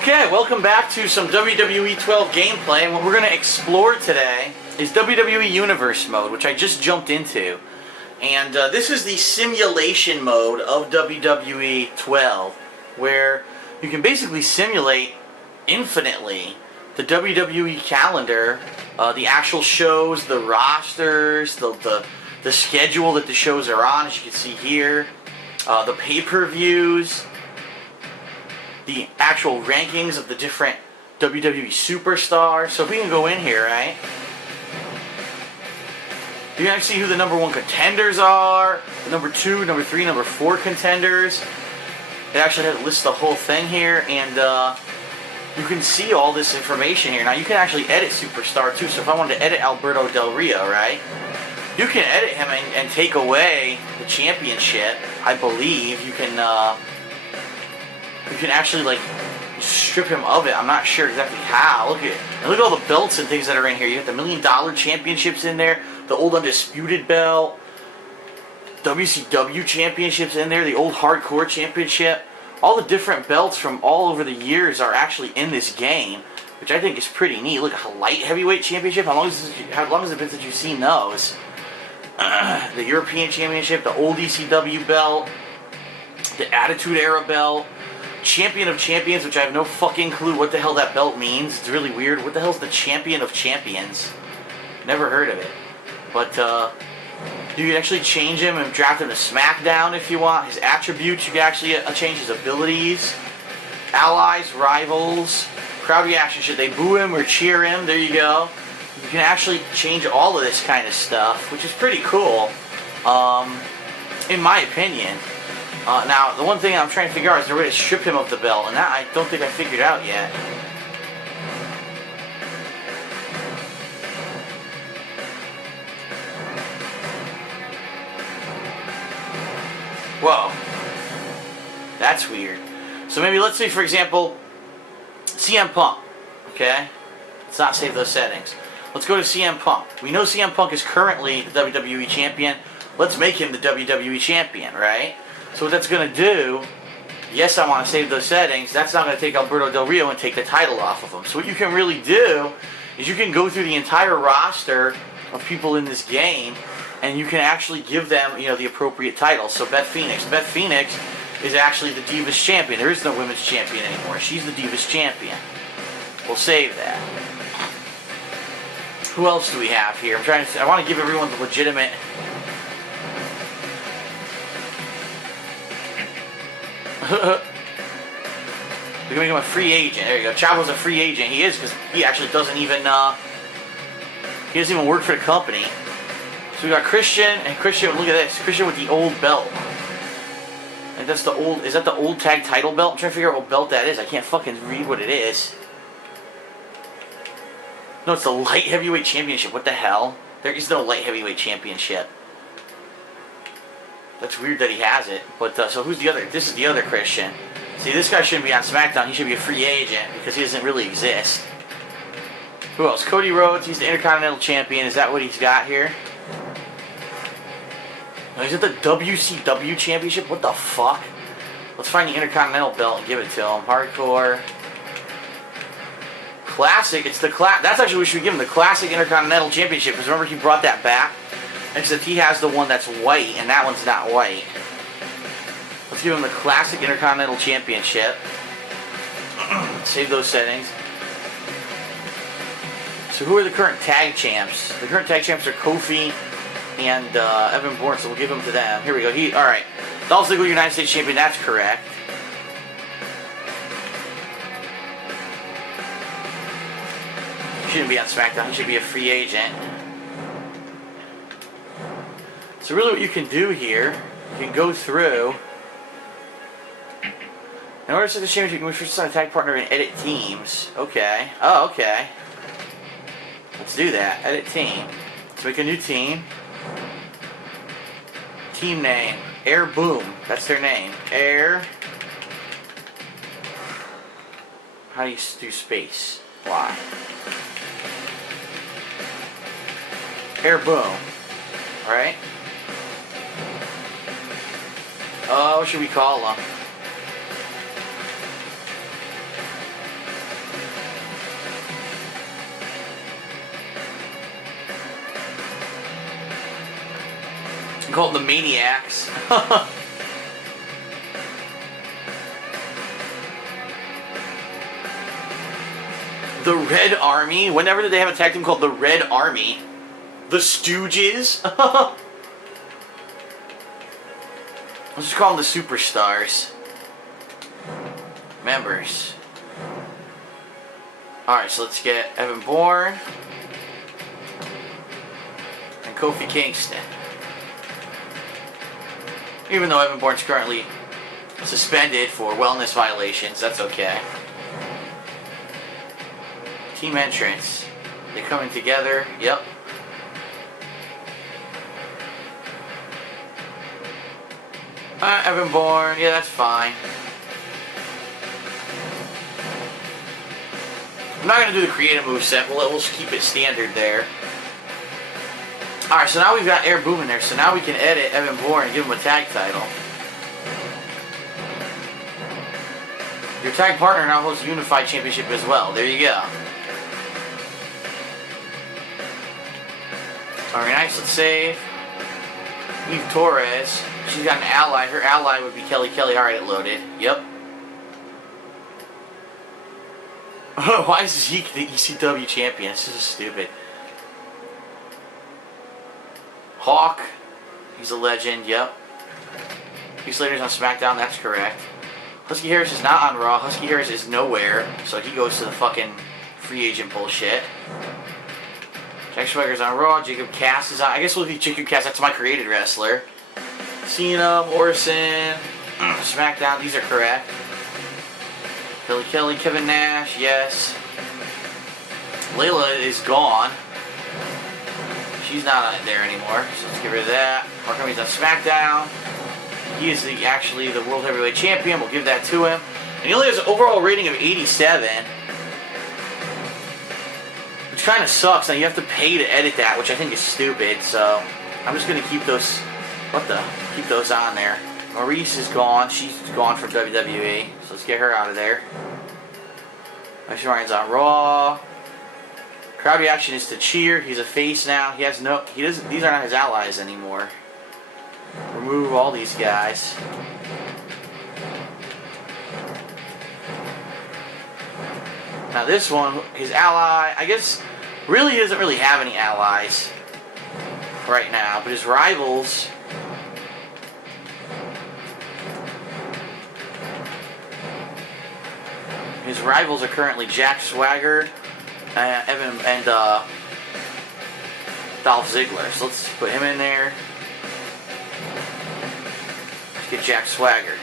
Okay, welcome back to some WWE 12 gameplay, and what we're going to explore today is WWE Universe mode, which I just jumped into. And this is the simulation mode of WWE 12, where you can basically simulate infinitely the WWE calendar, the actual shows, the rosters, the schedule that the shows are on, as you can see here, the pay-per-views, the actual rankings of the different WWE superstars. So if we can go in here, right? You can actually see who the #1 contenders are, the #2, #3, #4 contenders. It actually has lists the whole thing here, and you can see all this information here. Now you can actually edit superstar too. So if I wanted to edit Alberto Del Rio, right? You can edit him and take away the championship. I believe you can. You can actually like strip him of it. I'm not sure exactly how. Look at all the belts and things that are in here. You got the $1 Million championships in there, the old Undisputed belt, WCW championships in there, the old Hardcore championship. All the different belts from all over the years are actually in this game, which I think is pretty neat. Look, a light heavyweight championship. How long has it been since you've seen those? The European championship, the old ECW belt, the Attitude Era belt. Champion of Champions, which I have no fucking clue what the hell that belt means. It's really weird. What the hell's the Champion of Champions? Never heard of it. But you can actually change him and draft him to SmackDown if you want. His attributes, you can actually change his abilities. Allies, rivals, crowd reaction. Should they boo him or cheer him? There you go. You can actually change all of this kind of stuff, which is pretty cool, in my opinion. Now, the one thing I'm trying to figure out is the way to strip him of the belt, and that I don't think I figured out yet. Whoa. That's weird. So maybe let's say, for example, CM Punk. Okay? Let's not save those settings. Let's go to CM Punk. We know CM Punk is currently the WWE Champion. Let's make him the WWE Champion, right? So what that's going to do, yes, I want to save those settings. That's not going to take Alberto Del Rio and take the title off of him. So what you can really do is you can go through the entire roster of people in this game, and you can actually give them, the appropriate titles. So Beth Phoenix. Beth Phoenix is actually the Divas Champion. There is no Women's Champion anymore. She's the Divas Champion. We'll save that. Who else do we have here? I want to give everyone the legitimate. We're gonna make him a free agent. There you go. Chavo's a free agent. He is, because he actually doesn't even work for the company. So we got Christian, and Christian. Look at this. Christian with the old belt. And that's the old. Is that the old tag title belt? I'm trying to figure out what belt that is. I can't fucking read what it is. No, it's the light heavyweight championship. What the hell? There is no light heavyweight championship. That's weird that he has it. But, so who's the other? This is the other Christian. See, this guy shouldn't be on SmackDown. He should be a free agent because he doesn't really exist. Who else? Cody Rhodes. He's the Intercontinental Champion. Is that what he's got here? No, he's at the WCW Championship? What the fuck? Let's find the Intercontinental belt and give it to him. Hardcore. Classic. It's the That's actually what we should give him. The Classic Intercontinental Championship. Because remember he brought that back? Except he has the one that's white, and that one's not white. Let's give him the Classic Intercontinental Championship. Save those settings. So who are the current tag champs? The current tag champs are Kofi and Evan Bourne, so we'll give them to them. Here we go. Alright. Dolph Ziggler, United States Champion, that's correct. He shouldn't be on SmackDown. He should be a free agent. So really what you can do here, you can go through. In order to set the championship, you can move first on a tag partner and edit teams. Okay. Oh, okay. Let's do that. Edit team. Let's make a new team. Team name. Air Boom. That's their name. Air. How do you do space? Why? Air Boom. Alright. What should we call them? Called the Maniacs. The Red Army? Whenever did they have a tag team called the Red Army? The Stooges? Let's just call them the Superstars. Members. Alright, so let's get Evan Bourne and Kofi Kingston. Even though Evan Bourne's currently suspended for wellness violations, that's okay. Team entrance. They coming together. Yep. Evan Bourne. Yeah, that's fine. I'm not going to do the creative moveset. We'll just keep it standard there. Alright, so now we've got Air Boom in there. So now we can edit Evan Bourne and give him a tag title. Your tag partner now holds the Unified Championship as well. There you go. Alright, nice. Let's save. Eve Torres. She's got an ally. Her ally would be Kelly Kelly. Alright, it loaded. Yep. Why is Zeke the ECW champion? This is stupid. Hawk. He's a legend. Yep. Heath Slater's on SmackDown. That's correct. Husky Harris is not on Raw. Husky Harris is nowhere. So he goes to the fucking free agent bullshit. Jack Swagger's on Raw. Jacob Cass is on. I guess we'll be Jacob Cass. That's my created wrestler. Cena, Morrison, SmackDown. These are correct. Kelly Kelly, Kevin Nash. Yes. Layla is gone. She's not there anymore. So let's get rid of that. Mark Henry's on SmackDown. He is actually the World Heavyweight Champion. We'll give that to him. And he only has an overall rating of 87. Which kind of sucks. Now you have to pay to edit that, which I think is stupid. So I'm just going to keep those. Keep those on there. Maurice is gone. She's gone from WWE. So let's get her out of there. Max Ryan's on Raw. Crowd reaction is to cheer. He's a face now. He doesn't. These are not his allies anymore. Remove all these guys. Now this one, his ally, I guess, really doesn't really have any allies right now, but his rivals. His rivals are currently Jack Swagger, Evan, and Dolph Ziggler. So let's put him in there. Let's get Jack Swagger.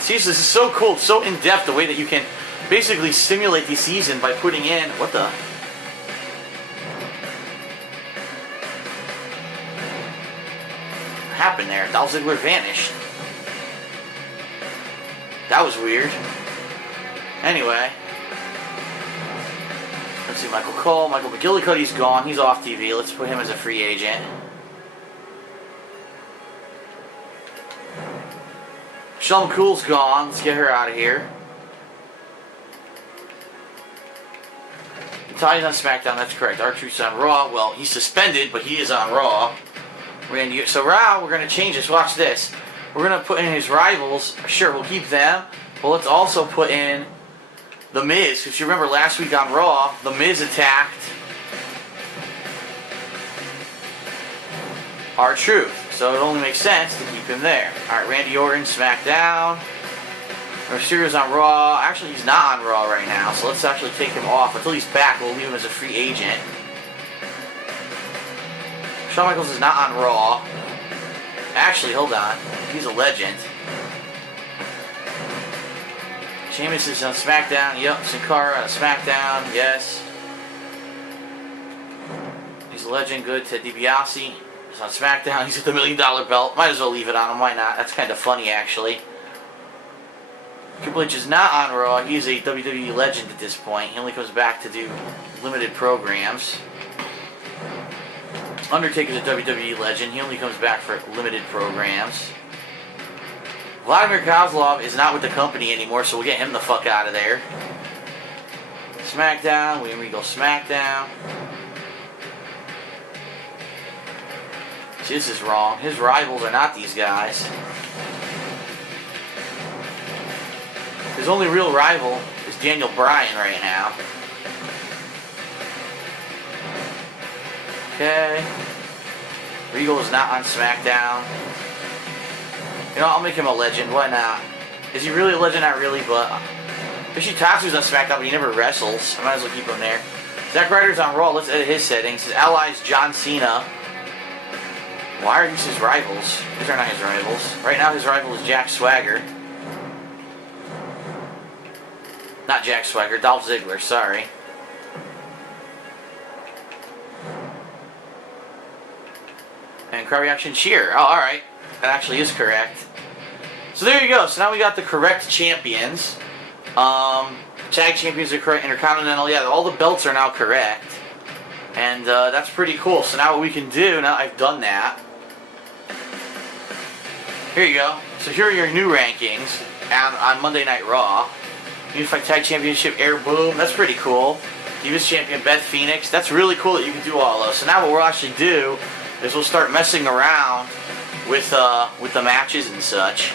See, this is so cool, so in depth the way that you can basically simulate the season by putting in what the. What happened there? Dolph Ziggler vanished. That was weird. Anyway, let's see, Michael Cole. Michael McGillicuddy's gone. He's off TV. Let's put him as a free agent. Michelle McCool's gone. Let's get her out of here. Talia's on SmackDown. That's correct. R-Truth's on Raw. Well, he's suspended, but he is on Raw. So Raw, we're going to change this. Watch this. We're going to put in his rivals. Sure, we'll keep them. But let's also put in The Miz. If you remember last week on Raw, The Miz attacked R-Truth. So it only makes sense to keep him there. Alright, Randy Orton, SmackDown. Mysterio's on Raw. Actually, he's not on Raw right now, so let's actually take him off. Until he's back, we'll leave him as a free agent. Shawn Michaels is not on Raw. Actually, hold on. He's a legend. Sheamus is on SmackDown. Yep, Sin Cara on SmackDown. Yes. He's a legend. Good. Ted DiBiase is on SmackDown. He's at the $1 Million belt. Might as well leave it on him. Why not? That's kind of funny, actually. Triple H is not on Raw. He is a WWE legend at this point. He only comes back to do limited programs. Undertaker's a WWE legend. He only comes back for limited programs. Vladimir Kozlov is not with the company anymore, so we'll get him the fuck out of there. SmackDown. William Regal SmackDown. See, this is wrong. His rivals are not these guys. His only real rival is Daniel Bryan right now. Okay. Regal is not on SmackDown. You know, I'll make him a legend. Why not? Is he really a legend? Not really, but Yoshitatsu's on SmackDown, but he never wrestles. I might as well keep him there. Zack Ryder's on Raw. Let's edit his settings. His ally is John Cena. Why are these his rivals? These are not his rivals. Right now his rival is Jack Swagger. Not Jack Swagger, Dolph Ziggler, sorry. And crowd reaction cheer. Oh, alright. That actually is correct. So there you go. So now we got the correct champions. Tag champions are correct. Intercontinental, yeah, all the belts are now correct. And that's pretty cool. So now what we can do, now I've done that. Here you go. So here are your new rankings on Monday Night Raw. Unified Tag Championship, Air Boom. That's pretty cool. Divas Champion, Beth Phoenix. That's really cool that you can do all those. So now what we'll actually do is we'll start messing around with the matches and such.